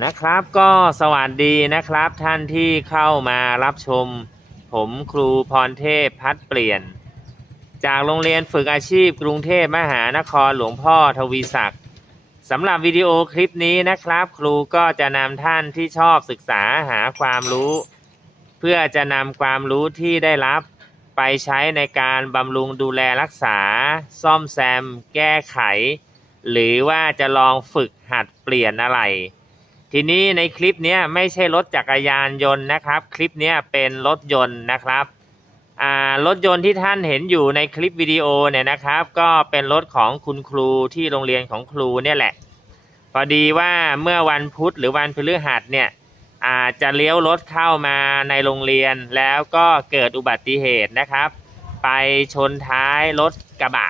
นะครับก็สวัสดีนะครับท่านที่เข้ามารับชม ผมครูพรเทพพัดเปลี่ยน จากโรงเรียนฝึกอาชีพกรุงเทพมหานครหลวงพ่อทวีศักดิ์สำหรับวิดีโอคลิปนี้นะครับ ครูก็จะนำท่านที่ชอบศึกษาหาความรู้ เพื่อจะนำความรู้ที่ได้รับไปใช้ในการบำรุงดูแลรักษา ซ่อมแซม แก้ไข หรือว่าจะลองฝึกหัดเปลี่ยนอะไร ทีนี้ในคลิปนี้ไม่ใช่รถจักรยานยนต์นะครับ คลิปนี้เป็นรถยนต์นะครับอ่ารถยนต์ที่ท่านเห็นอยู่ในคลิปวิดีโอเนี่ยนะครับ ก็เป็นรถของคุณครูที่โรงเรียนของครูเนี่ยแหละ พอดีว่าเมื่อวันพุธหรือวันพฤหัสเนี่ยอาจจะเลี้ยวรถเข้ามาในโรงเรียนแล้วก็เกิดอุบัติเหตุนะครับ ไปชนท้ายรถกระบะ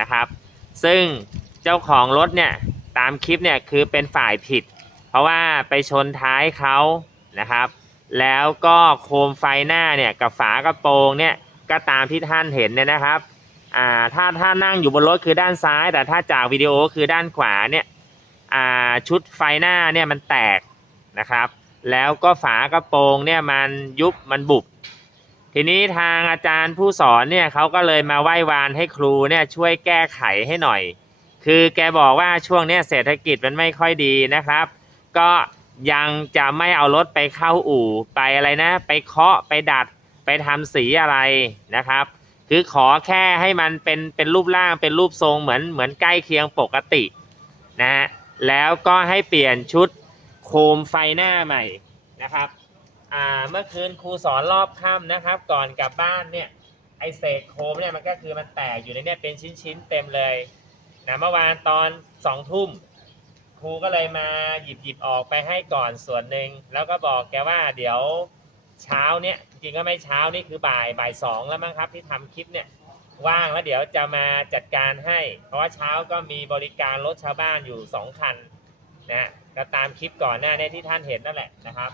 นะครับ ซึ่งเจ้าของรถเนี่ยตามคลิปเนี่ยคือเป็นฝ่ายผิด ราะว่าไปชนท้ายเขานะครับ แล้วก็โคมไฟหน้าเนี่ยกับฝากระโปรงเนี่ยก็ตามที่ท่านเห็นเนี่ยนะครับอ่าถ้าถ้านั่งอยู่บนรถคือด้านซ้าย แต่ถ้าจากวิดีโอคือด้านขวาเนี่ยอ่าชุดไฟหน้าเนี่ยมันแตกนะครับ แล้วก็ฝากระโปรงเนี่ยมันยุบมันบุบทีนี้ทางอาจารย์ผู้สอนเนี่ยเขาก็เลยมาไหว้วานให้ครูเนี่ยช่วยแก้ไขให้หน่อย คือแกบอกว่าช่วงเนี้ยเศรษฐกิจมันไม่ค่อยดีนะครับ ก็ยังจะไม่เอารถไปเข้าอู่ไปอะไรนะ ไปเคาะไปดัดไปทำสีอะไรนะครับ คือขอแค่ให้มันเป็นเป็นรูปร่างเป็นรูปทรงเหมือนเหมือนใกล้เคียงปกตินะฮะแล้วก็ให้เปลี่ยนชุดโคมไฟหน้าใหม่นะครับอ่าเมื่อคืนครูสอนรอบค่ำนะครับ ก่อนกลับบ้านเนี่ยไอเศษโคมเนี่ยมันก็คือมันแตกอยู่ในเนี่ยเป็นชิ้นๆเต็มเลยนะเมื่อวานตอนสองทุ่ม รูก็เลยมาหยิบหยิบออกไปให้ก่อนส่วนหนึ่งแล้วก็บอกแกว่าเดี๋ยวเช้าเนี่ยจริงก็ไม่เช้านี่คือบ่ายบ่ายสองแล้วมั้งครับที่ทำคลิปเนี่ยว่างแล้วเดี๋ยวจะมาจัดการให้ เพราะว่าเช้าก็มีบริการรถชาวบ้านอยู่สองคันนะก็ตามคลิปก่อนหน้านี้ที่ท่านเห็นนั่นแหละนะครับ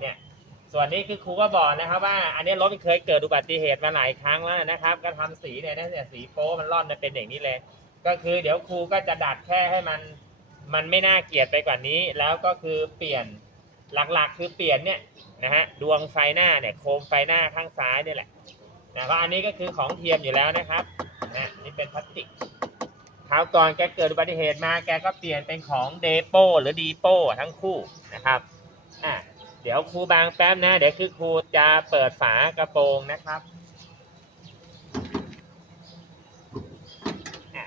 เนี่ยส่วนนี้คือครูก็บอกนะครับว่าอันนี้รถมันเคยเกิดอุบัติเหตุมาหลายครั้งแล้วนะครับ ก็ทำสีเนี่ยนะเนี่ยสีโป๊มันร่อนเนี่ยเป็นอย่างนี้เลย ก็คือเดี๋ยวครูก็จะดัดแค่ให้มัน มันไม่น่าเกลียดไปกว่านี้ แล้วก็คือเปลี่ยนหลักๆคือเปลี่ยนเนี่ยนะฮะดวงไฟหน้าเนี่ยโคมไฟหน้าข้างซ้ายนี่แหละนะเพราะอันนี้ก็คือของเทียมอยู่แล้วนะครับนะนี่เป็นพลาสติกคราวก่อนแกเกิดอุบัติเหตุมาแกก็เปลี่ยนเป็นของเดโปหรือดีโปทั้งคู่นะครับอะเดี๋ยวครูบางแป๊บนะ เดี๋ยวคือครูจะเปิดฝากระโปรงนะครับอะ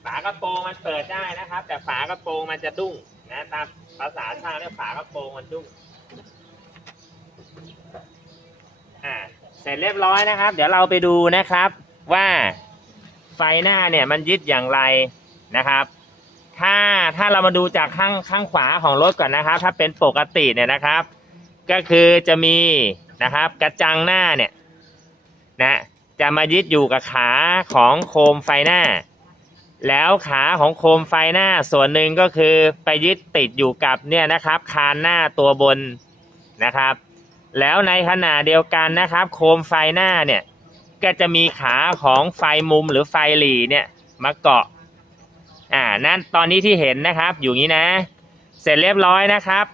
ฝากระโปรงมันเปิดได้นะครับ แต่ฝากระโปรงมันจะดุ้งนะตามภาษาช่างเรียกฝากระโปรงมันดุ้งอ่าเสร็จเรียบร้อยนะครับ เดี๋ยวเราไปดูนะครับว่าไฟหน้าเนี่ยมันยึดอย่างไรนะครับ ถ้าถ้าเรามาดูจากข้างข้างขวาของรถก่อนนะครับ ถ้าเป็นปกติเนี่ยนะครับ ก็คือจะมีนะครับกระจังหน้าเนี่ยนะจะมายึดอยู่กับขาของโคมไฟหน้า แล้วขาของโคมไฟหน้าส่วนหนึ่งก็คือไปยึดติดอยู่กับเนี่ยนะครับ คานหน้าตัวบนนะครับ แล้วในขณะเดียวกันนะครับ โคมไฟหน้าเนี่ยก็จะมีขาของไฟมุมหรือไฟหลีเนี่ยมาเกาะอ่านั่นตอนนี้ที่เห็นนะครับอยู่งี้นะ เสร็จเรียบร้อยนะครับ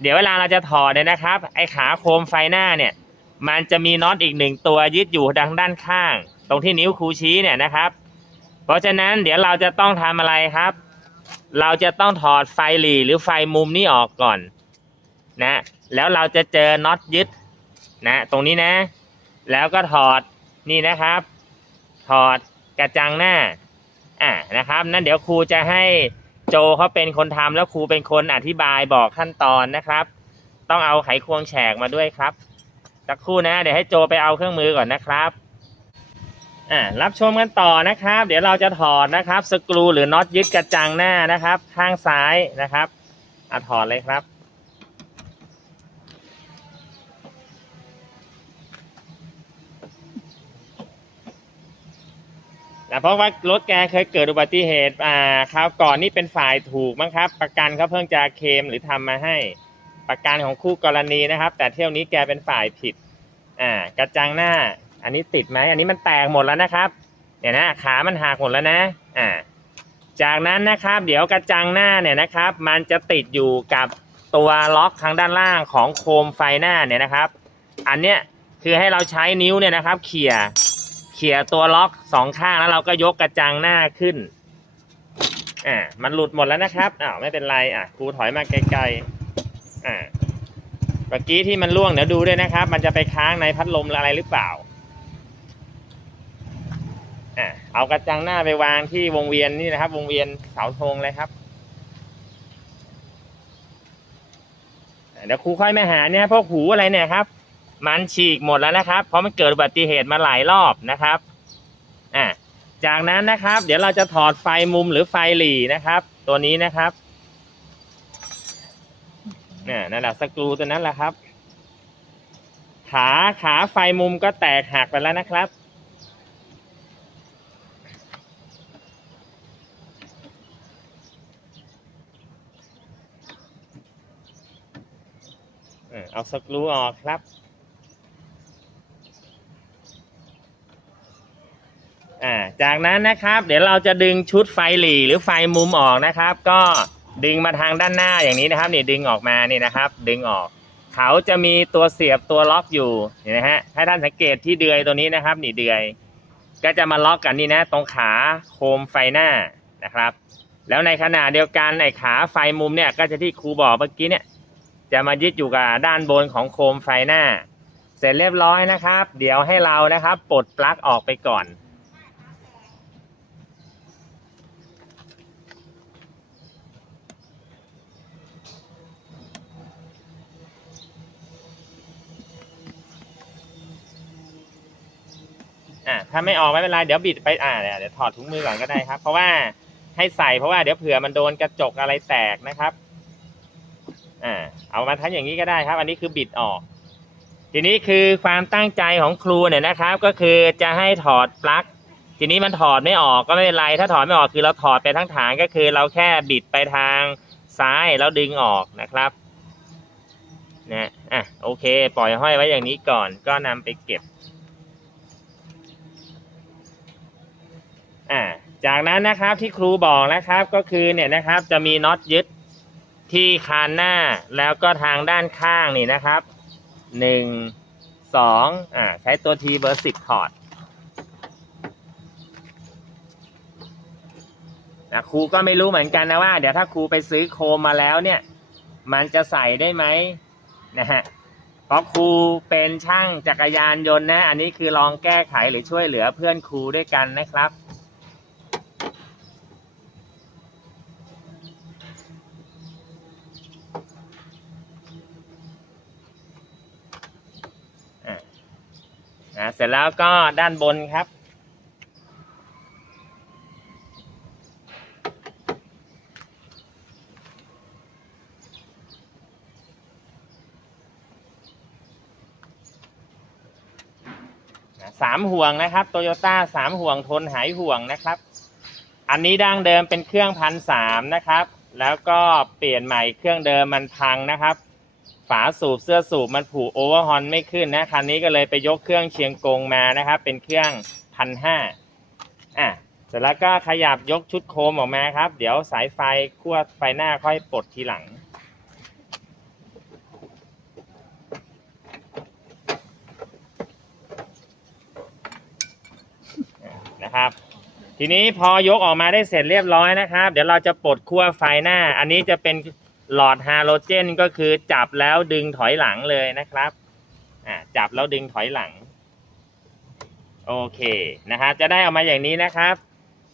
เดี๋ยวเวลาเราจะถอดเนี่ยนะครับ ไอขาโคมไฟหน้าเนี่ยมันจะมีน็อตอีกหนึ่งตัวยึดอยู่ทางด้านข้าง ตรงที่นิ้วครูชี้เนี่ยนะครับ เพราะฉะนั้นเดี๋ยวเราจะต้องทำอะไรครับ เราจะต้องถอดไฟหลีหรือไฟมุมนี้ออกก่อนนะแล้วเราจะเจอน็อตยึดนะตรงนี้นะ แล้วก็ถอดนี่นะครับ ถอดกระจังหน้าอ่านะครับนั่นเดี๋ยวครูจะให้โจเขาเป็นคนทำแล้วครูเป็นคนอธิบายบอกขั้นตอนนะครับ ต้องเอาไขควงแฉกมาด้วยครับสักครู่นะ เดี๋ยวให้โจไปเอาเครื่องมือก่อนนะครับ อ่ารับชมกันต่อนะครับ เดี๋ยวเราจะถอดนะครับสกรูหรือน็อตยึดกระจังหน้านะครับ ข้างซ้ายนะครับอะถอดเลยครับนะเพราะว่ารถแกเคยเกิดอุบัติเหตุอ่าคราวก่อนนี่เป็นฝ่ายถูกมั้งครับ ประกันเขาเพิ่งจะเคลมหรือทำมาให้ ประกันของคู่กรณีนะครับ แต่เที่ยวนี้แกเป็นฝ่ายผิดอ่ากระจังหน้า อันนี้ติดไหมอันนี้มันแตกหมดแล้วนะครับเนี่ยนะขามันหักหมดแล้วนะอ่าจจากนั้นนะครับ เดี๋ยวกระจังหน้าเนี่ยนะครับ มันจะติดอยู่กับตัวล็อกทางด้านล่างของโคมไฟหน้าเนี่ยนะครับ อันเนี้ยคือให้เราใช้นิ้วเนี่ยนะครับ เขี่ยเขี่ยตัวล็อกสองข้างแล้วเราก็ยกกระจังหน้าขึ้นอ่ามันหลุดหมดแล้วนะครับอ้าวไม่เป็นไรอะครูถอยมาไกลๆอ่าเมื่อกี้ที่มันล่วงเดี๋ยวดูด้วยนะครับ มันจะไปค้างในพัดลมอะไรหรือเปล่า อะเอากระจังหน้าไปวางที่วงเวียนนี่นะครับ วงเวียนเสาธงเลยครับเดี๋ยวครูค่อยมาหาเนี่ยพวกหูอะไรเนี่ยครับ มันฉีกหมดแล้วนะครับ เพราะมันเกิดอุบัติเหตุมาหลายรอบนะครับอะจากนั้นนะครับ เดี๋ยวเราจะถอดไฟมุมหรือไฟหลีนะครับ ตัวนี้นะครับนี่นั่นแหละสกรูตัวนั้นแหละครับ ขาขาไฟมุมก็แตกหักไปแล้วนะครับ เอาสกรูออกครับ อ่า จากนั้นนะครับ เดี๋ยวเราจะดึงชุดไฟหลีหรือไฟมุมออกนะครับ ก็ดึงมาทางด้านหน้าอย่างนี้นะครับนี่ดึงออกมานี่นะครับ ดึงออก เขาจะมีตัวเสียบตัวล็อกอยู่เห็นไหมฮะให้ท่านสังเกตที่เดือยตัวนี้นะครับ นี่เดือย ก็จะมาล็อกกันนี่นะ ตรงขาโคมไฟหน้านะครับ แล้วในขณะเดียวกันไอ้ขาไฟมุมเนี่ย ก็จะที่ครูบอกเมื่อกี้เนี่ย จะมายึดอยู่กับด้านบนของโคมไฟหน้า เสร็จเรียบร้อยนะครับ เดี๋ยวให้เรานะครับปลดปลั๊กออกไปก่อนอ่าถ้าไม่ออกไม่เป็นไรเดี๋ยวบิดไปอ่าเดี๋ยเดี๋ยวถอดถุงมือก่อนก็ได้ครับ เพราะว่าให้ใส่เพราะว่าเดี๋ยวเผื่อมันโดนกระจกอะไรแตกนะครับ อ่าเอามาทั้งอย่างนี้ก็ได้ครับ อันนี้คือบิดออก ทีนี้คือความตั้งใจของครูเนี่ยนะครับ ก็คือจะให้ถอดปลั๊กทีนี้มันถอดไม่ออกก็ไม่เป็นไร ถ้าถอดไม่ออกคือเราถอดไปทั้งฐานก็คือ เราแค่บิดไปทางซ้ายแล้วดึงออกนะครับนะอะโอเค ปล่อยห้อยไว้อย่างนี้ก่อน ก็นำไปเก็บอ่าจากนั้นนะครับที่ครูบอกนะครับก็คือเนี่ยนะครับจะมีน็อตยึด ที่คานหน้าแล้วก็ทางด้านข้างนี่นะครับหนึ่งสองอ่าใช้ตัวทีเบอร์สิบถอดนะครูก็ไม่รู้เหมือนกันนะว่า เดี๋ยวถ้าครูไปซื้อโคมมาแล้วเนี่ย มันจะใส่ได้ไหมนะฮะเพราะครูเป็นช่างจักรยานยนต์นะ อันนี้คือลองแก้ไขหรือช่วยเหลือเพื่อนครูด้วยกันนะครับ นะเสร็จแล้วก็ด้านบนครับ สามห่วงนะครับโตโยต้าสามห่วงทนหายห่วงนะครับ อันนี้ดั้งเดิมเป็นเครื่องพันสามนะครับ แล้วก็เปลี่ยนใหม่เครื่องเดิมมันพังนะครับ ฝาสูบเสื้อสูบมันผูโอเวอร์ฮอนไม่ขึ้นนะคันนี้ก็เลยไปยกเครื่องเชียงกงมานะครับ เป็นเครื่องพันห้าอะเสร็จแล้วก็ขยับยกชุดโคมออกมาครับ เดี๋ยวสายไฟขั้วไฟหน้าค่อยปลดทีหลัง นะครับ ทีนี้พอยกออกมาได้เสร็จเรียบร้อยนะครับ เดี๋ยวเราจะปลดขั้วไฟหน้า อันนี้จะเป็น หลอดฮาโลเจนก็คือจับแล้วดึงถอยหลังเลยนะครับอ่าจับแล้วดึงถอยหลัง โอเคนะครับจะได้ออกมาอย่างนี้นะครับ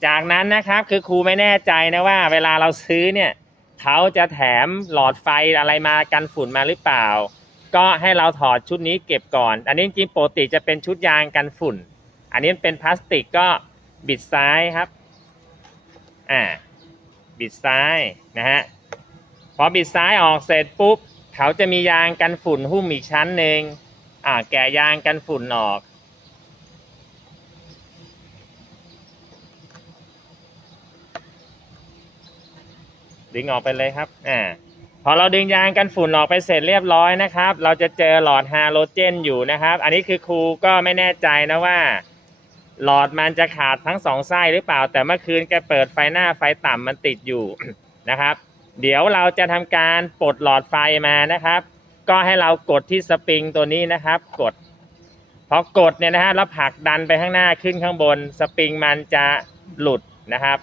จากนั้นนะครับคือครูไม่แน่ใจนะว่า เวลาเราซื้อเนี่ยเขาจะแถมหลอดไฟอะไรมากันฝุ่นมาหรือเปล่า ก็ให้เราถอดชุดนี้เก็บก่อน อันนี้จริงๆปกติจะเป็นชุดยางกันฝุ่น อันนี้เป็นพลาสติกก็บิดซ้ายครับ อ่า บิดซ้ายนะฮะ พอบิดซ้ายออกเสร็จปุ๊บ เขาจะมียางกันฝุ่นหุ้มอีกชั้นหนึ่งอ่าแกะยางกันฝุ่นออก ดึงออกไปเลยครับอ่าพอเราดึงยางกันฝุ่นออกไปเสร็จเรียบร้อยนะครับ เราจะเจอหลอดฮาโลเจนอยู่นะครับ อันนี้คือครูก็ไม่แน่ใจนะว่า หลอดมันจะขาดทั้งสองไส้หรือเปล่า แต่เมื่อคืนแกเปิดไฟหน้าไฟต่ำมันติดอยู่นะครับ เดี๋ยวเราจะทำการปลดหลอดไฟมานะครับ ก็ให้เรากดที่สปริงตัวนี้นะครับ กดพอกดเนี่ยนะฮะแล้วผลักดันไปข้างหน้าขึ้นข้างบน สปริงมันจะหลุดนะครับ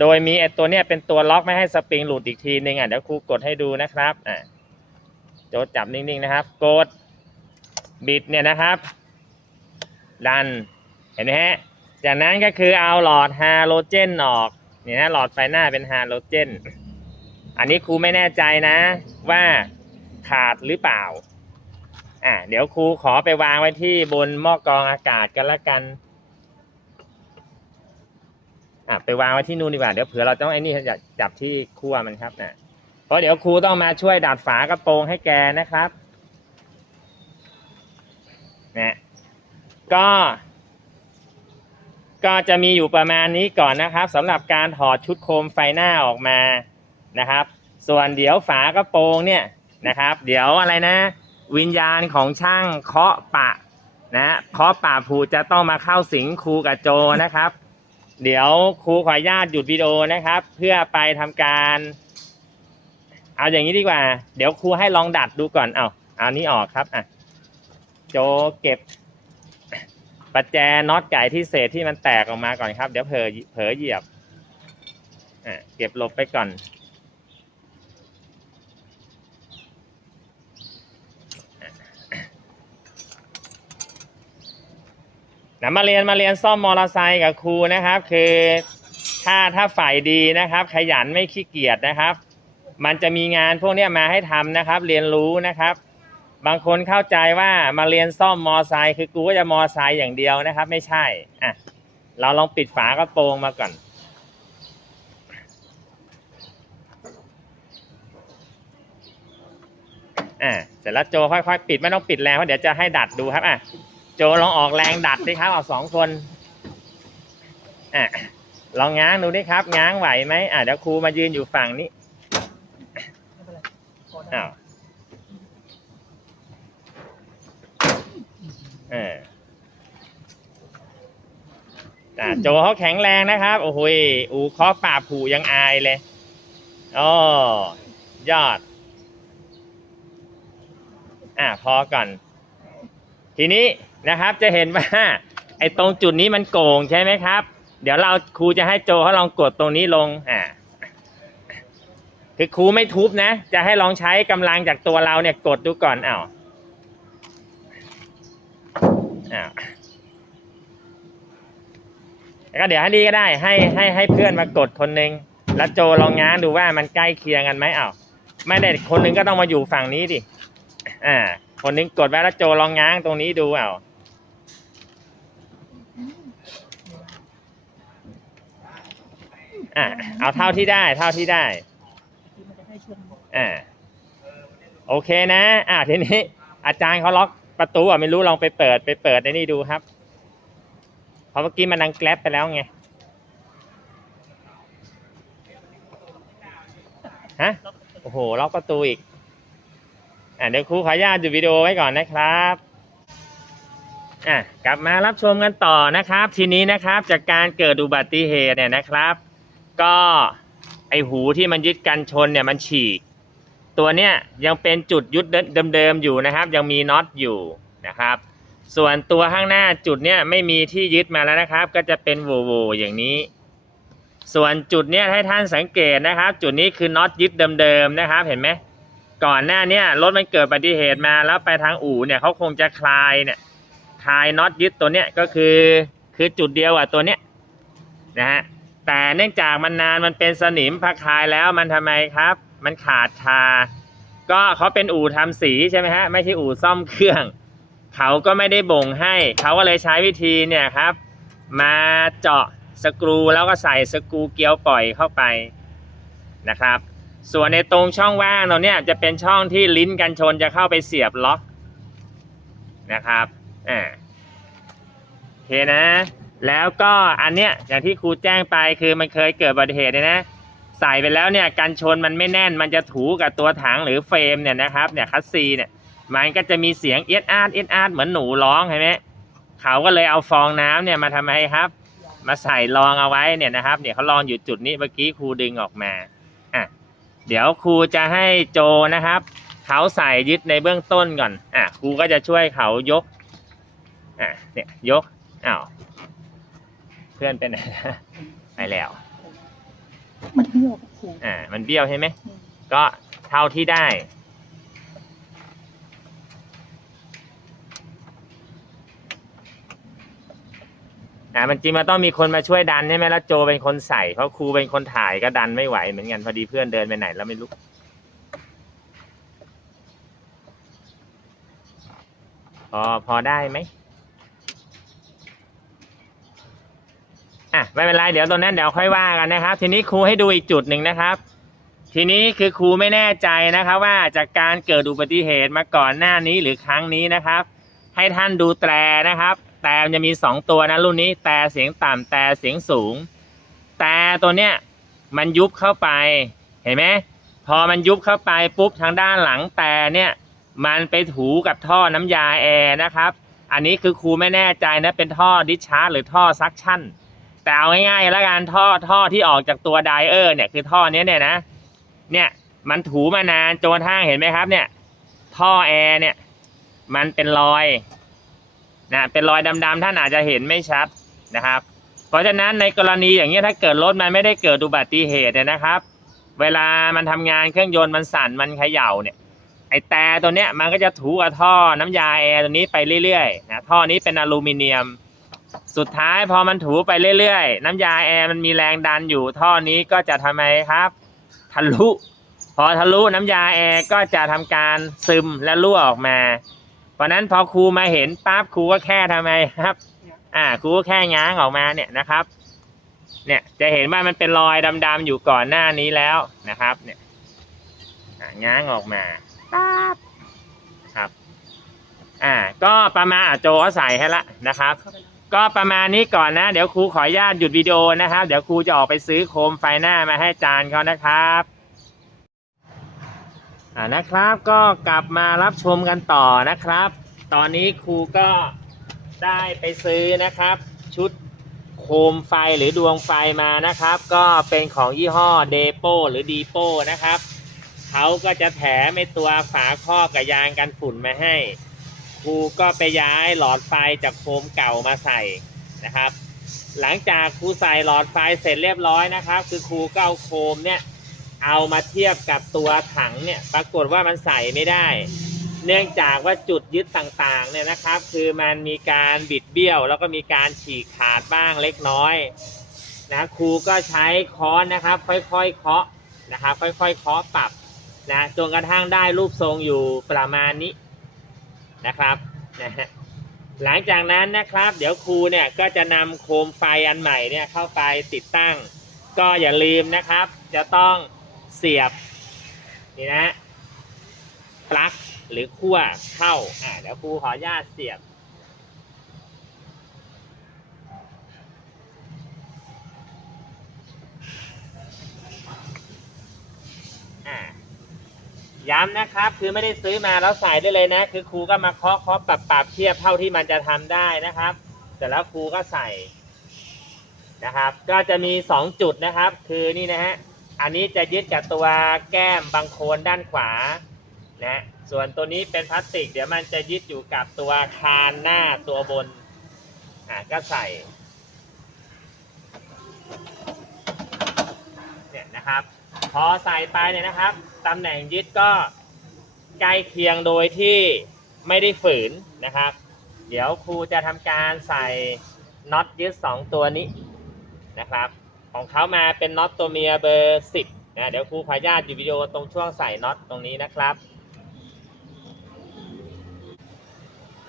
โดยมีไอตัวเนี้ยเป็นตัวล็อกไม่ให้สปริงหลุดอีกทีนึงอะเดี๋ยวครูกดให้ดูนะครับอะโจจับนิ่งๆนะครับ กดบิดเนี่ยนะครับ ดันเห็นไหมฮะจากนั้นก็คือเอาหลอดฮาโลเจนออกเนี่ยนะหลอดไฟหน้าเป็นฮาโลเจน อันนี้ครูไม่แน่ใจนะ ว่าขาดหรือเปล่า อะเดี๋ยวครูขอไปวางไว้ที่บนหม้อกรองอากาศกันละกัน อะไปวางไว้ที่นู่นดีกว่า เดี๋ยวเผื่อเราต้องไอ้นี่จับจับที่ขั้วมันครับนะเพราะเดี๋ยวครูต้องมาช่วยดัดฝากระโปรงให้แกนะครับนะก็ ก็จะมีอยู่ประมาณนี้ก่อนนะครับสำหรับการถอดชุดโคมไฟหน้าออกมา นะครับ ส่วนเดี๋ยวฝากระโปรงเนี่ยนะครับ เดี๋ยวอะไรนะ วิญญาณของช่างเคาะปะนะเคาะปะผูจะต้องมาเข้าสิงครูกับโจนะครับ เดี๋ยวครูขออนุญาตหยุดวิดีโอนะครับ เพื่อไปทำการ เอาอย่างนี้ดีกว่า เดี๋ยวครูให้ลองดัดดูก่อนเอาเอานี้ออกครับอะโจเก็บประแจน็อตไก่ที่เศษที่มันแตกออกมาก่อนครับ เดี๋ยวเผลอเผลอเหยียบอะเก็บลบไปก่อน นะมาเรียนมาเรียนซ่อมมอเตอร์ไซค์กับครูนะครับ คือถ้าถ้าฝ่ายดีนะครับ ขยันไม่ขี้เกียจนะครับ มันจะมีงานพวกนี้มาให้ทำนะครับ เรียนรู้นะครับ บางคนเข้าใจว่ามาเรียนซ่อมมอไซค์คือกูก็จะมอไซค์อย่างเดียวนะครับ ไม่ใช่อะเราลองปิดฝากระโปรงมาก่อนอะเสร็จแล้วโจค่อยๆ ปิดไม่ต้องปิดแรงเพราะเดี๋ยวจะให้ดัดดูครับอะ โจลองออกแรงดัดดิครับเอาสองคนอะลองง้างดูดิครับ ง้างไหวไหมอะเดี๋ยวครูมายืนอยู่ฝั่งนี้เอ้าวเอออ่าโจเขาแข็งแรงนะครับ โอ้โหอูคาะป่าผูยังอายเลยอ๋อยอด อ่าพอก่อน ทีนี้ นะครับจะเห็นว่าไอ้ตรงจุดนี้มันโก่งใช่ไหมครับ เดี๋ยวเราครูจะให้โจเขาลองกดตรงนี้ลงอ่าคือครูไม่ทุบนะ จะให้ลองใช้กำลังจากตัวเราเนี่ยกดดูก่อนอ้าวอ้าวแล้วก็เดี๋ยวให้ดีก็ได้ ให้ให้ให้เพื่อนมากดคนหนึ่งแล้วโจลองง้างดูว่ามันใกล้เคียงกันไหมอ้าวไม่ได้คนหนึงก็ต้องมาอยู่ฝั่งนี้ดิอ่าคนหนึงกดไว้แล้วโจลองง้างตรงนี้ดูอ้าว อ่าเอาเท่าที่ได้เท่าที่ได้อะได้ช่วงอ่าโอเคนะ อ่าทีนี้ อาจารย์เขาล็อกประตูอะไม่รู้ลองไปเปิดไปเปิดในนี่ดูครับเพราะเมื่อกี้มันดังแกลบไปแล้วไงฮะโอ้โหล็อกประตูอีกอ่าเดี๋ยวครูขออนุญาตหยุดวิดีโอไว้ก่อนนะครับอะกลับมารับชมกันต่อนะครับ ทีนี้นะครับจากการเกิดอุบัติเหตุเนี่ยนะครับ ก็ไอหูที่มันยึดกันชนเนี่ยมันฉีก ตัวเนี้ยยังเป็นจุดยึดเดิมๆอยู่นะครับ ยังมีน็อตอยู่นะครับ ส่วนตัวข้างหน้าจุดเนี้ยไม่มีที่ยึดมาแล้วนะครับ ก็จะเป็นโวโวอย่างนี้ ส่วนจุดเนี้ยให้ท่านสังเกตนะครับ จุดนี้คือน็อตยึดเดิมๆนะครับ เห็นไหมก่อนหน้าเนี้ยรถมันเกิดอุบัติเหตุมาแล้วไปทางอู่เนี่ยเขาคงจะคลายเนี่ยคลายน็อตยึดตัวเนี้ยก็คือคือจุดเดียวอะตัวเนี้ยนะฮะ แต่เนื่องจากมันนานมันเป็นสนิมพอคลายแล้วมันทำไมครับ มันขาดคาก็เขาเป็นอู่ทำสีใช่ไหมฮะไม่ใช่อู่ซ่อมเครื่องเขาก็ไม่ได้บ่งให้เขาก็เลยใช้วิธีเนี่ยครับ มาเจาะสกรูแล้วก็ใส่สกรูเกลียวปล่อยเข้าไปนะครับ ส่วนในตรงช่องว่างตรงเนี้ยจะเป็นช่องที่ลิ้นกันชนจะเข้าไปเสียบล็อกนะครับอ่าโอเคนะ แล้วก็อันเนี้ยอย่างที่ครูแจ้งไปคือมันเคยเกิดอุบัติเหตุเนี่ยนะใส่ไปแล้วเนี่ยกันชนมันไม่แน่นมันจะถูกับตัวถังหรือเฟรมเนี่ยนะครับเนี่ยคัสซีเนี่ยมันก็จะมีเสียงเอียดอาดเอียดอาดเหมือนหนูร้องเห็นไหมเขาก็เลยเอาฟองน้ำเนี่ยมาทำไมครับ มาใส่รองเอาไว้เนี่ยนะครับเนี่ยเขารองอยู่จุดนี้เมื่อกี้ครูดึงออกมาอะเดี๋ยวครูจะให้โจนะครับเขาใส่ยึดในเบื้องต้นก่อนอะครูก็จะช่วยเขายกอะเนี่ยยกอ้าว พื่อนเป็นไหนไปแล้ว มันเบี้ยวกับครูอ่า มันเบี้ยวใช่ไหมอืมก็เท่าที่ได้ อ่า มันจริงมันต้องมีคนมาช่วยดันใช่ไหมแล้วโจเป็นคนใส่ เพราะครูเป็นคนถ่ายก็ดันไม่ไหวเหมือนกันพอดีเพื่อนเดินไปไหนแล้วไม่รู้พอพอได้ไหม อะไม่เป็นไรเดี๋ยวตรงนั้นเดี๋ยวค่อยว่ากันนะครับ ทีนี้ครูให้ดูอีกจุดหนึ่งนะครับ ทีนี้คือครูไม่แน่ใจนะครับ ว่าจากการเกิดอุบัติเหตุมาก่อนหน้านี้หรือครั้งนี้นะครับ ให้ท่านดูแตรนะครับ แต่มันจะมีสองตัวนะรุ่นนี้ แต่เสียงต่ำแต่เสียงสูง แต่ตัวเนี้ยมันยุบเข้าไปเห็นไหมพอมันยุบเข้าไปปุ๊บทางด้านหลังแต่เนี่ยมันไปถูกับท่อน้ำยาแอร์นะครับ อันนี้คือครูไม่แน่ใจนะเป็นท่อดิชาร์หรือท่อซักชั่น แต่เอาง่ายๆแล้วกันท่อท่อที่ออกจากตัวไดเออร์เนี่ยคือท่อเนี้ยเนี่ยนะ เนี่ยมันถูมานานจนกระทั่งเห็นไหมครับ เนี่ย ท่อแอร์เนี่ย มันเป็นรอยนะเป็นรอยดำๆท่านอาจจะเห็นไม่ชัดนะครับ เพราะฉะนั้นในกรณีอย่างนี้ยถ้าเกิดรถมันไม่ได้เกิดอุบัติเหตุเนี่ยนะครับ เวลามันทำงานเครื่องยนต์มันสั่นมันเขย่าเนี่ย ไอแต่ตัวเนี้ยมันก็จะถูกับท่อน้ำยาแอร์ตัวนี้ไปเรื่อยๆนะท่อนี้เป็นอลูมิเนียม สุดท้ายพอมันถูไปเรื่อยๆ น้ำยาแอร์มันมีแรงดันอยู่ท่อนี้ก็จะทำไมครับ ทะลุ พอทะลุน้ำยาแอร์ก็จะทำการซึมและรั่วออกมา เพราะนั้นพอครูมาเห็นปั๊บครูก็แค่ทำไมครับ อ่าครูก็แค่ง้างออกมาเนี่ยนะครับ เนี่ยจะเห็นว่ามันเป็นรอยดำๆอยู่ก่อนหน้านี้แล้วนะครับ เนี่ยอ่าง้างออกมาปั๊บครับ อ่า ก็ประมาณอะโจก็ใส่ให้ละนะครับ ก็ประมาณนี้ก่อนนะ เดี๋ยวครูขออนุญาตหยุดวิดีโอนะครับ เดี๋ยวครูจะออกไปซื้อโคมไฟหน้ามาให้จานเขานะครับอ่านะครับก็กลับมารับชมกันต่อนะครับ ตอนนี้ครูก็ได้ไปซื้อนะครับ ชุดโคมไฟหรือดวงไฟมานะครับ ก็เป็นของยี่ห้อเดโปหรือดีโปนะครับเขาก็จะแถมไอตัวฝาครอบกับยางกันฝุ่นมาให้ ครูก็ไปย้ายหลอดไฟจากโคมเก่ามาใส่นะครับ หลังจากครูใส่หลอดไฟเสร็จเรียบร้อยนะครับ คือครูก็เอาโคมเนี่ยเอามาเทียบกับตัวถังเนี่ยปรากฏว่ามันใส่ไม่ได้ เนื่องจากว่าจุดยึดต่างๆเนี่ยนะครับ คือมันมีการบิดเบี้ยว แล้วก็มีการฉีกขาดบ้างเล็กน้อยนะครูก็ใช้ค้อนนะครับ ค่อยๆเคาะนะครับ ค่อยๆเคาะปรับนะจนกระทั่งได้รูปทรงอยู่ประมาณนี้ นะครับนะฮะหลังจากนั้นนะครับเดี๋ยวครูเนี่ยก็จะนำโคมไฟอันใหม่เนี่ยเข้าไปติดตั้ง ก็อย่าลืมนะครับ จะต้องเสียบนี่นะปลั๊กหรือขั้วเข้าอ่าเดี๋ยวครูขออนุญาตเสียบอ่า ย้ำนะครับ คือไม่ได้ซื้อมาแล้วใส่ได้เลยนะ คือครูก็มาเคาะเคาะปรับปรับเทียบเท่าที่มันจะทำได้นะครับเสร็จแล้วครูก็ใส่นะครับ ก็จะมีสองจุดนะครับ คือนี่นะฮะอันนี้จะยึดกับตัวแก้มบางโคนด้านขวานะส่วนตัวนี้เป็นพลาสติก เดี๋ยวมันจะยึดอยู่กับตัวคานหน้าตัวบนอ่าก็ใส่เนี่ยนะครับ พอใส่ไปเนี่ยนะครับตำแหน่งยึดก็ใกล้เคียงโดยที่ไม่ได้ฝืนนะครับ เดี๋ยวครูจะทำการใส่น็อตยึด2 ตัวนี้นะครับ ของเขามาเป็นน็อตตัวเมียเบอร์ 10นะเดี๋ยวครูขออนุญาตอยู่วิดีโอตรงช่วงใส่น็อตตรงนี้นะครับ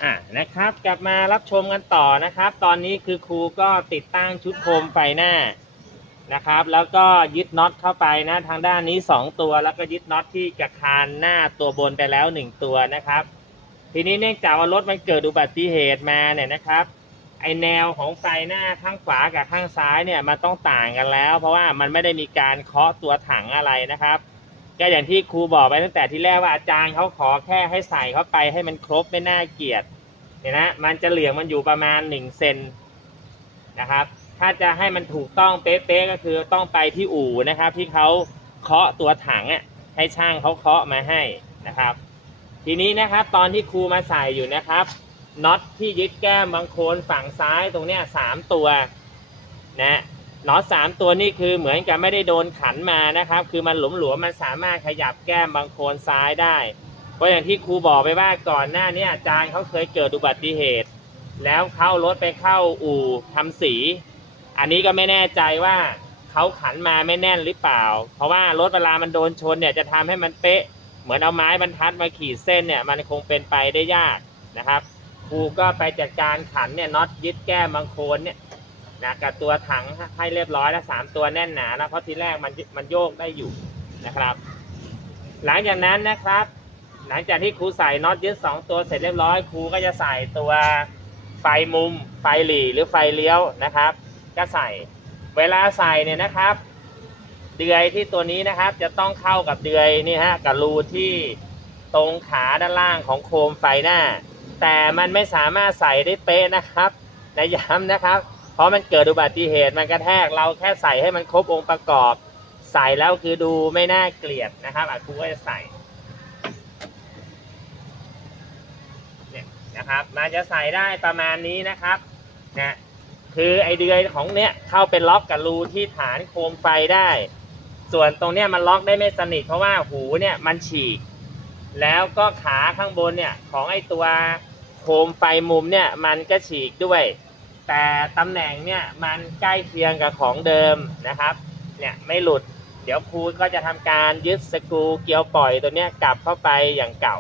อะนะครับกลับมารับชมกันต่อนะครับ ตอนนี้คือครูก็ติดตั้งชุดโคมไฟหน้า นะครับ แล้วก็ยึดน็อตเข้าไปนะทางด้านนี้ 2 ตัวแล้วก็ยึดน็อตที่กระคานหน้าตัวบนไปแล้ว 1 ตัวนะครับ ทีนี้เนื่องจากว่ารถมันเกิดอุบัติเหตุมาเนี่ยนะครับไอแนวของไฟหน้าข้างขวากับข้างซ้ายเนี่ยมันต้องต่างกันแล้ว เพราะว่ามันไม่ได้มีการเคาะตัวถังอะไรนะครับก็อย่างที่ครูบอกไปตั้งแต่ที่แรกว่าอาจารย์เขาขอแค่ให้ใส่เข้าไปให้มันครบไม่น่าเกลียดเนี่ยนะมันจะเหลืองมันอยู่ประมาณหนึ่งเซนนะครับ ถ้าจะให้มันถูกต้องเป๊ะๆก็คือต้องไปที่อู่นะครับ ที่เขาเคาะตัวถังอะให้ช่างเขาเคาะมาให้นะครับ ทีนี้นะครับตอนที่ครูมาใส่อยู่นะครับน็อตที่ยึดแก้มบางโคนฝั่งซ้ายตรงเนี้ยสามตัวนะน็อตสามตัวนี่คือเหมือนกับไม่ได้โดนขันมานะครับ คือมันหลวมๆมันสามารถขยับแก้มบางโคนซ้ายได้ เพราะอย่างที่ครูบอกไปว่าก่อนหน้านี้อาจารย์เขาเคยเกิดอุบัติเหตุ แล้วเข้ารถไปเข้าอู่ทำสี อันนี้ก็ไม่แน่ใจว่าเขาขันมาไม่แน่นหรือเปล่า เพราะว่ารถเวลามันโดนชนเนี่ยจะทำให้มันเป๊ะ เหมือนเอาไม้บรรทัดมาขีดเส้นเนี่ยมันคงเป็นไปได้ยากนะครับครูก็ไปจัดการขันเนี่ยน็อตยึดแก้มบางโคนเนี่ยนะกับตัวถังให้เรียบร้อยแล้วสามตัวแน่นหนาแล้วเพราะทีแรกมันมันโยกได้อยู่นะครับ หลังจากนั้นนะครับ หลังจากที่ครูใส่น็อตยึดสองตัวเสร็จเรียบร้อยครูก็จะใส่ตัวไฟมุมไฟหลีหรือไฟเลี้ยวนะครับ ก็ใส่ เวลาใส่เนี่ยนะครับ เดือยที่ตัวนี้นะครับ จะต้องเข้ากับเดือยนี่ฮะกับรูที่ตรงขาด้านล่างของโคมไฟหน้า แต่มันไม่สามารถใส่ได้เป๊ะนะครับนะย้ำนะครับ เพราะมันเกิดอุบัติเหตุมันกระแทกเราแค่ใส่ให้มันครบองค์ประกอบ ใส่แล้วคือดูไม่น่าเกลียดนะครับอะครูก็จะใส่เนี่ยนะครับมันจะใส่ได้ประมาณนี้นะครับนะ คือไอเดือยของเนี้ยเข้าเป็นล็อกกับรูที่ฐานโคมไฟได้ ส่วนตรงเนี้ยมันล็อกได้ไม่สนิทเพราะว่าหูเนี่ยมันฉีก แล้วก็ขาข้างบนเนี่ยของไอตัวโคมไฟมุมเนี่ยมันก็ฉีกด้วย แต่ตำแหน่งเนี่ยมันใกล้เคียงกับของเดิมนะครับ เนี่ยไม่หลุด เดี๋ยวครูก็จะทำการยึดสกรูเกียวปล่อยตัวเนี้ยกลับเข้าไปอย่างเก่า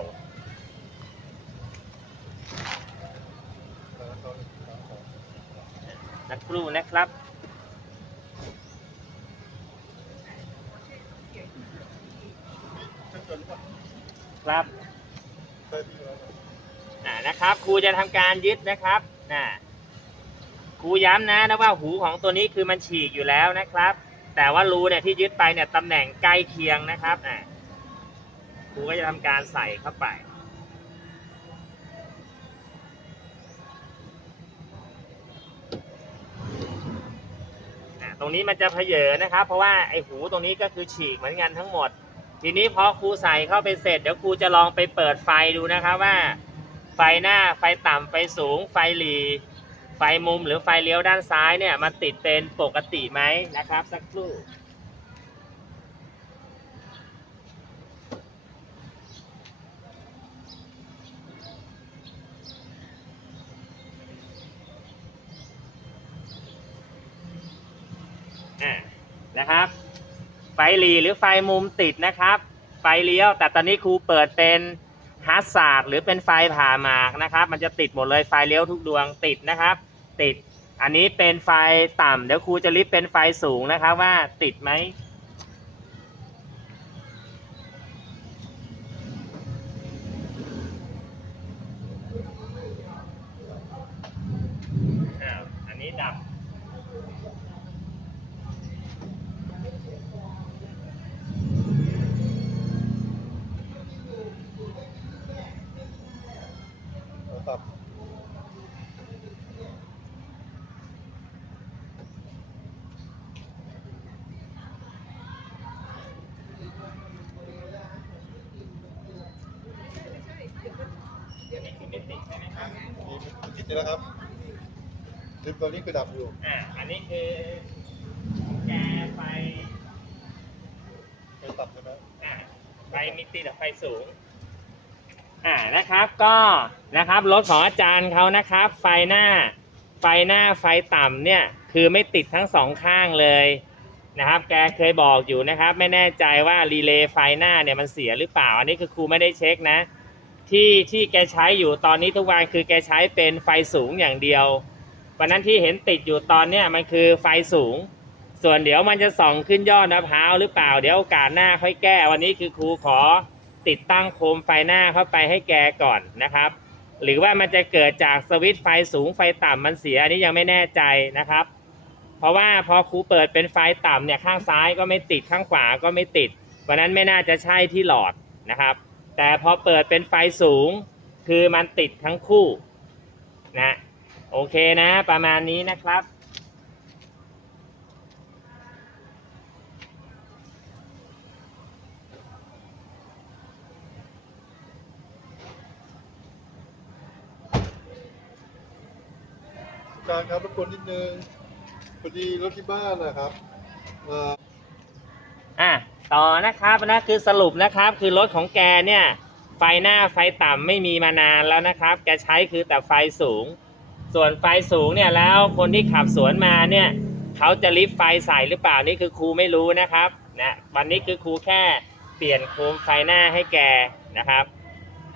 สักครู่นะครับครับอ่านะครับ ครูจะทำการยึดนะครับนะครูย้ำนะนะว่าหูของตัวนี้คือมันฉีกอยู่แล้วนะครับ แต่ว่ารูเนี่ยที่ยึดไปเนี่ยตำแหน่งใกล้เคียงนะครับอ่าครูก็จะทำการใส่เข้าไป ตรงนี้มันจะเพเยอนะครับ เพราะว่าไอ้หูตรงนี้ก็คือฉีกเหมือนกันทั้งหมด ทีนี้พอครูใส่เข้าไปเสร็จเดี๋ยวครูจะลองไปเปิดไฟดูนะครับว่า ไฟหน้าไฟต่ำไฟสูง ไฟหลีไฟมุมหรือไฟเลี้ยวด้านซ้ายเนี่ยมันติดเป็นปกติไหมนะครับ สักครู่ อะ นะครับ ไฟหลีหรือไฟมุมติดนะครับ ไฟเลี้ยว แต่ตอนนี้ครูเปิดเป็นฮัสซาดหรือเป็นไฟผ่าหมากนะครับ มันจะติดหมดเลยไฟเลี้ยวทุกดวงติดนะครับ ติดอันนี้เป็นไฟต่ำเดี๋ยวครูจะลิฟเป็นไฟสูงนะครับว่าติดไหมอ้าวอันนี้ดับ ตับ อันนี้คือไม่ติดใช่ไหมครับ มีคิดอยู่แล้วครับคลิป ตัวนี้คือดับอยู่ อ่า อันนี้คือแกไฟไปตัดใช่ไหมอ่าไฟมีติดกับไฟสูง อ่า นะครับ ก็นะครับ รถของอาจารย์เขานะครับ ไฟหน้า ไฟหน้าไฟต่ำเนี่ย คือไม่ติดทั้งสองข้างเลยนะครับ แกเคยบอกอยู่นะครับ ไม่แน่ใจว่ารีเลย์ไฟหน้าเนี่ยมันเสียหรือเปล่า อันนี้คือครูไม่ได้เช็คนะ ที่ที่แกใช้อยู่ตอนนี้ทุกวันคือแกใช้เป็นไฟสูงอย่างเดียว วันนั้นที่เห็นติดอยู่ตอนเนี้ยมันคือไฟสูง ส่วนเดี๋ยวมันจะส่องขึ้นยอดมะพร้าวหรือเปล่าเดี๋ยวโอกาสหน้าค่อยแก้ วันนี้คือครูขอติดตั้งโคมไฟหน้าเข้าไปให้แกก่อนนะครับ หรือว่ามันจะเกิดจากสวิตช์ไฟสูงไฟต่ำมันเสียอันนี้ยังไม่แน่ใจนะครับ เพราะว่าพอครูเปิดเป็นไฟต่ำเนี่ยข้างซ้ายก็ไม่ติดข้างขวาก็ไม่ติดวันนั้นไม่น่าจะใช่ที่หลอดนะครับ แต่พอเปิดเป็นไฟสูง คือมันติดทั้งคู่นะ โอเคนะ ประมาณนี้นะครับ การครับรบกวนนิดนึงพอดีรถที่บ้านนะครับเอ่ออะต่อนะครับนะคือสรุปนะครับ คือรถของแกเนี่ย ไฟหน้าไฟต่ำไม่มีมานานแล้วนะครับ แกใช้คือแต่ไฟสูง ส่วนไฟสูงเนี่ยแล้วคนที่ขับสวนมาเนี่ยเขาจะลิฟต์ไฟใส่หรือเปล่านี่คือครูไม่รู้นะครับนะวันนี้คือครูแค่เปลี่ยนโคมไฟหน้าให้แกนะครับ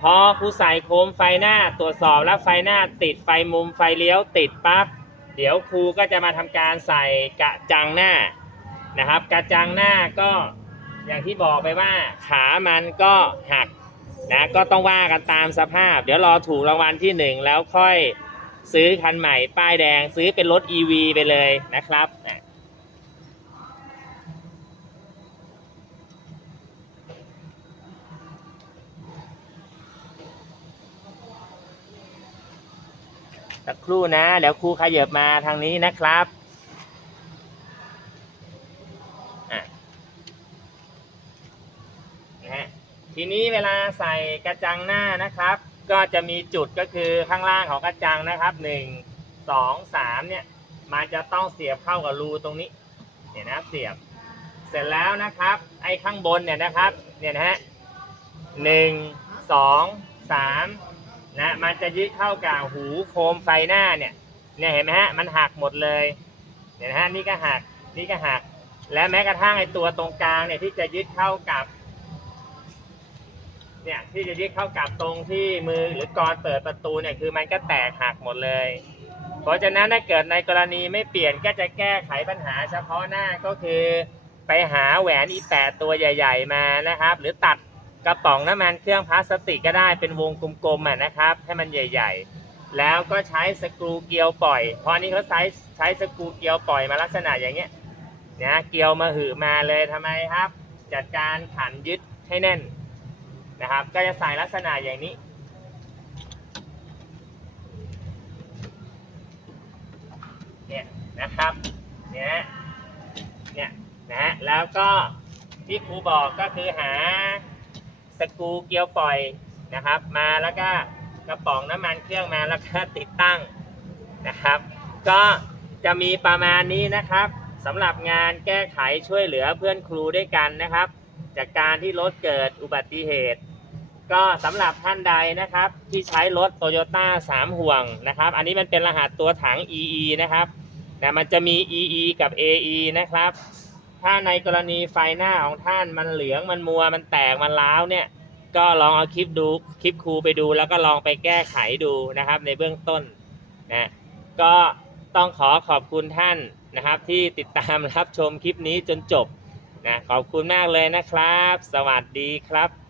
พอครูใส่โคมไฟหน้าตรวจสอบแล้วไฟหน้าติดไฟมุมไฟเลี้ยวติดปั๊บเดี๋ยวครูก็จะมาทำการใส่กระจังหน้านะครับ กระจังหน้าก็อย่างที่บอกไปว่าขามันก็หักนะก็ต้องว่ากันตามสภาพ เดี๋ยวรอถูกรางวัลที่หนึ่งแล้วค่อย ซื้อคันใหม่ป้ายแดงซื้อเป็นรถ EV ไปเลยนะครับสักครู่นะ เดี๋ยวครูขยับมาทางนี้นะครับอะนะฮะทีนี้เวลาใส่กระจังหน้านะครับ ก็จะมีจุดก็คือข้างล่างของกระจังนะครับหนึ่งสองสามเนี่ยมันจะต้องเสียบเข้ากับรูตรงนี้เนี่ยนะเสียบ เสร็จแล้วนะครับ ไอ้ข้างบนเนี่ยนะครับเนี่ยนะฮะหนึ่งสองสามนะมันจะยึดเข้ากับหูโคมไฟหน้าเนี่ยเนี่ยเห็นไหมฮะมันหักหมดเลยเนี่ยนะฮะนี่ก็หักนี่ก็หัก และแม้กระทั่งไอ้ตัวตรงกลางเนี่ยที่จะยึดเข้ากับ เนี่ยที่จะยึดเข้ากับตรงที่มือหรือกรเปิดประตูเนี่ยคือมันก็แตกหักหมดเลย เพราะฉะนั้นถ้าเกิดในกรณีไม่เปลี่ยนก็จะแก้ไขปัญหาเฉพาะหน้าก็คือไปหาแหวนอีแปดตัวใหญ่ ๆ มานะครับ หรือตัดกระป๋องน้ำมันเครื่องพลาสติกก็ได้เป็นวงกลมๆอะนะครับ ให้มันใหญ่ ๆ แล้วก็ใช้สกรูเกลียวปล่อย เพราะอันนี้เขาใช้ใช้สกรูเกลียวปล่อยมาลักษณะอย่างเงี้ยนะเกลียวมาหือมาเลยทำไมครับ จัดการขันยึดให้แน่น นะครับ ก็จะใส่ลักษณะอย่างนี้ เนี่ยนะครับ เนี่ยเนี่ยนะฮะแล้วก็ที่ครูบอกก็คือหาสกูเกลียวปล่อยนะครับ มาแล้วก็กระป๋องน้ำมันเครื่องมาแล้วก็ติดตั้งนะครับ ก็จะมีประมาณนี้นะครับสำหรับงานแก้ไขช่วยเหลือเพื่อนครูด้วยกันนะครับ จากการที่รถเกิดอุบัติเหตุ ก็สำหรับท่านใดนะครับ ที่ใช้รถโตโยต้า3ห่วงนะครับ อันนี้มันเป็นรหัสตัวถัง EE นะครับแต่มันจะมี EE กับ AE นะครับ ถ้าในกรณีไฟหน้าของท่านมันเหลืองมันมัวมันแตกมันร้าวเนี่ยก็ลองเอาคลิปดูคลิปครูไปดูแล้วก็ลองไปแก้ไขดูนะครับ ในเบื้องต้นนะก็ต้องขอขอบคุณท่านนะครับ ที่ติดตามรับชมคลิปนี้จนจบนะขอบคุณมากเลยนะครับ สวัสดีครับ